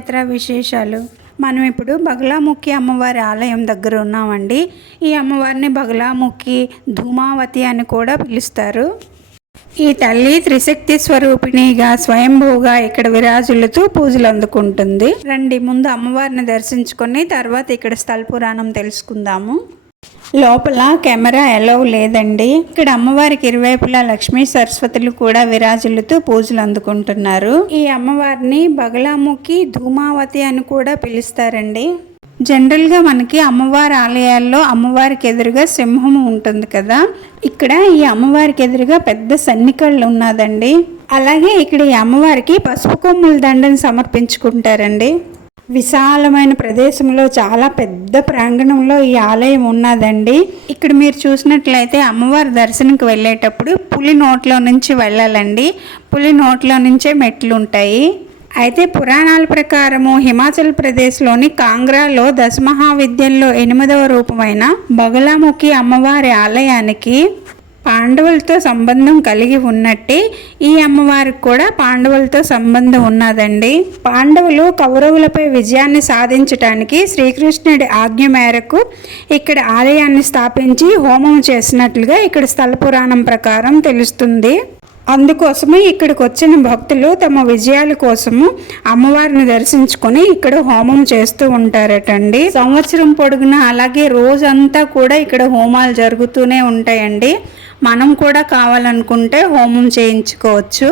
రథయాత్ర విశేషాలు. మనం ఇప్పుడు బగలాముఖి అమ్మవారి ఆలయం దగ్గర ఉన్నామండి. ఈ అమ్మవారిని బగలాముఖి ధూమావతి అని కూడా పిలుస్తారు. ఈ తల్లి త్రిశక్తి స్వరూపిణిగా స్వయంభూగా ఇక్కడ విరాజులతో పూజలు అందుకుంటుంది. రండి, ముందు అమ్మవారిని దర్శించుకొని తర్వాత ఇక్కడ స్థల పురాణం తెలుసుకుందాము. లోపల కెమెరా ఎలౌ లేదండి. ఇక్కడ అమ్మవారికి ఇరువైపులా లక్ష్మీ సరస్వతులు కూడా విరాజులతో పూజలు అందుకుంటున్నారు. ఈ అమ్మవారిని బగలాముఖి ధూమావతి అని కూడా పిలుస్తారండి. జనరల్గా మనకి అమ్మవారి ఆలయాల్లో అమ్మవారికి ఎదురుగా సింహం ఉంటుంది కదా, ఇక్కడ ఈ అమ్మవారికి ఎదురుగా పెద్ద సన్నికళ్ళు ఉన్నదండి. అలాగే ఇక్కడ ఈ అమ్మవారికి పసుపు కొమ్ముల దండను సమర్పించుకుంటారండి. విశాలమైన ప్రదేశంలో చాలా పెద్ద ప్రాంగణంలో ఈ ఆలయం ఉన్నదండి. ఇక్కడ మీరు చూసినట్లయితే అమ్మవారి దర్శనంకి వెళ్ళేటప్పుడు పులి నోట్లో నుంచి వెళ్ళాలండి. పులి నోట్లో నుంచే మెట్లు ఉంటాయి. అయితే పురాణాల ప్రకారము హిమాచల్ ప్రదేశ్లోని కాంగ్రాలో దశమహావిద్యల్లో 8వ రూపమైన బగలాముఖి అమ్మవారి ఆలయానికి పాండవులతో సంబంధం కలిగి ఉన్నట్టే ఈ అమ్మవారికి కూడా పాండవులతో సంబంధం ఉన్నదండి. పాండవులు కౌరవులపై విజయాన్ని సాధించటానికి శ్రీకృష్ణుడి ఆజ్ఞ మేరకు ఇక్కడ ఆలయాన్ని స్థాపించి హోమం చేసినట్లుగా ఇక్కడ స్థల పురాణం ప్రకారం తెలుస్తుంది. అందుకోసమే ఇక్కడికి వచ్చిన భక్తులు తమ విజయాల కోసము అమ్మవారిని దర్శించుకొని ఇక్కడ హోమం చేస్తూ ఉంటారటండి. సంవత్సరం పొడుగునా అలాగే రోజంతా కూడా ఇక్కడ హోమాలు జరుగుతూనే ఉంటాయండి. మనం కూడా కావాలనుకుంటే హోమం చేయించుకోవచ్చు.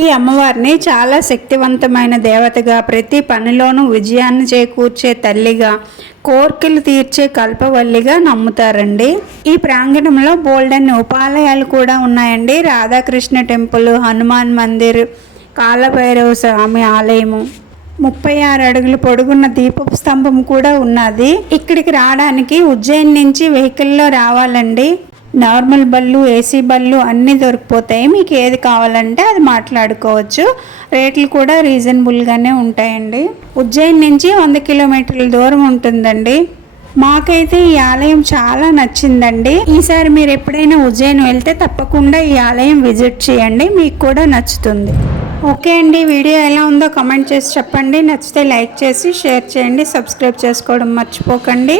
ఈ అమ్మవారిని చాలా శక్తివంతమైన దేవతగా, ప్రతి పనిలోనూ విజయాన్ని చేకూర్చే తల్లిగా, కోర్కెలు తీర్చే కల్పవల్లిగా నమ్ముతారండి. ఈ ప్రాంగణంలో బోల్డన్ని ఉపాలయాలు కూడా ఉన్నాయండి. రాధాకృష్ణ టెంపుల్, హనుమాన్ మందిర్, కాలభైరవ స్వామి ఆలయము, 36 అడుగులు పొడుగున్న దీపపు స్తంభం కూడా ఉన్నది. ఇక్కడికి రావడానికి ఉజ్జయిని నుంచి వెహికల్లో రావాలండి. నార్మల్ బళ్ళు, ఏసీ బళ్ళు అన్నీ దొరికిపోతాయి. మీకు ఏది కావాలంటే అది మాట్లాడుకోవచ్చు. రేట్లు కూడా రీజనబుల్గానే ఉంటాయండి. ఉజ్జయిని నుంచి 100 కిలోమీటర్ల దూరం ఉంటుందండి. మాకైతే ఈ ఆలయం చాలా నచ్చిందండి. ఈసారి మీరు ఎప్పుడైనా ఉజ్జయిని వెళ్తే తప్పకుండా ఈ ఆలయం విజిట్ చేయండి, మీకు కూడా నచ్చుతుంది. ఓకే అండి, వీడియో ఎలా ఉందో కామెంట్ చేసి చెప్పండి. నచ్చితే లైక్ చేసి షేర్ చేయండి, సబ్స్క్రైబ్ చేసుకోవడం మర్చిపోకండి.